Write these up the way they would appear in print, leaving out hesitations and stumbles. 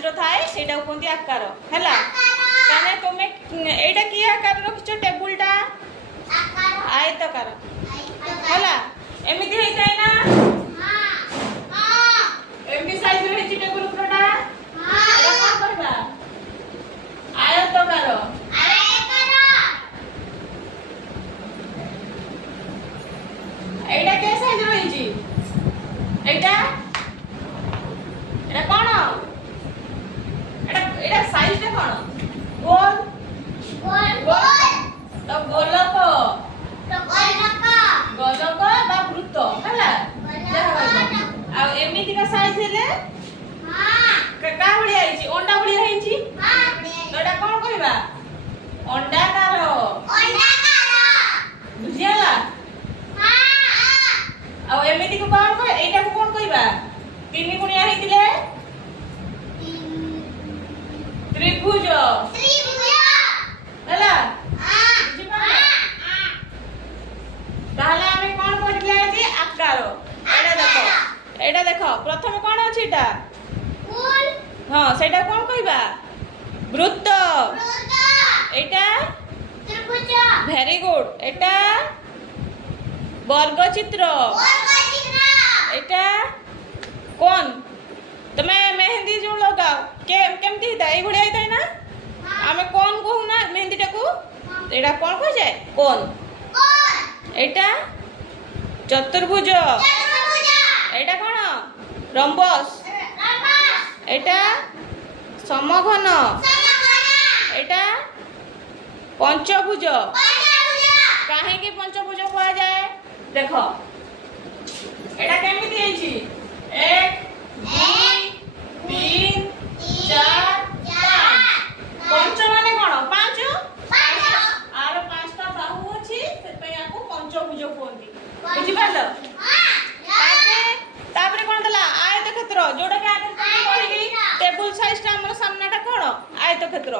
size रो थाए सेटा कोंती आकार हैला ताने तुमे एटा की आकार रखियो टेबुलटा आयताकार हैला एमिति हेइताय ना हां एमिति साइज रो हेछि टेबुल उपरटा हां एटा कोन करबा आयताकार एटा के साइज रो हेछि एटा एटा कोन एटा साइज टा कोन गोल गोल तो गोलक बा वृत्त हैला आ एमिति का साइज हेले हां का बळी आइछि अंडा बळी आइछि हां तो एटा कोन कहबा अंडाकार बुझियाला हां आ एमिति को कोन कह एटा को कोन कहबा तीन गुणिया हेतिले त्रिभुज हैला ताहले हमें कोन पढिले जे आकार एटा देखो प्रथम कोन अछि एटा गोल हां सेटा कोन कहबा वृत्त एटा त्रिभुज वेरी गुड एटा वर्ग चित्र एटा कोन तमे मेहंदी जो लगाओ केमती हिता ए गुडी आइताय ना हमें कोन कहू ना मेहंदी टाकू एटा कोन कह जाय कोन एटा चतुर्भुज एटा कोन रंबस एटा समघन एटा पंचभुज काहे के पंचभुज कहा जाए देखो एटा केमिति हेछि 1 2 3 4 पंच माने कोन 5 आर 5 टा बाहु अछि से पे याको पंचभुज कोंती बुझि पालो तापरे कोन दला आयत क्षेत्र जोडा के आगे कहली टेबल साइज टा हमर सामनाटा कोन आयत क्षेत्र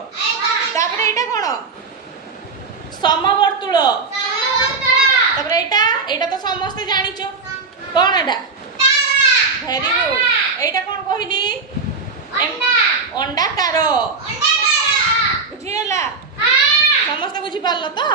तापरे एटा कोन समवर्तुल तापरे एटा तो समस्त जानिचो कोन एटा वेरी गुड एटा कोन कहली अंडाकार बुझियला समस्त बुझि पारलो तो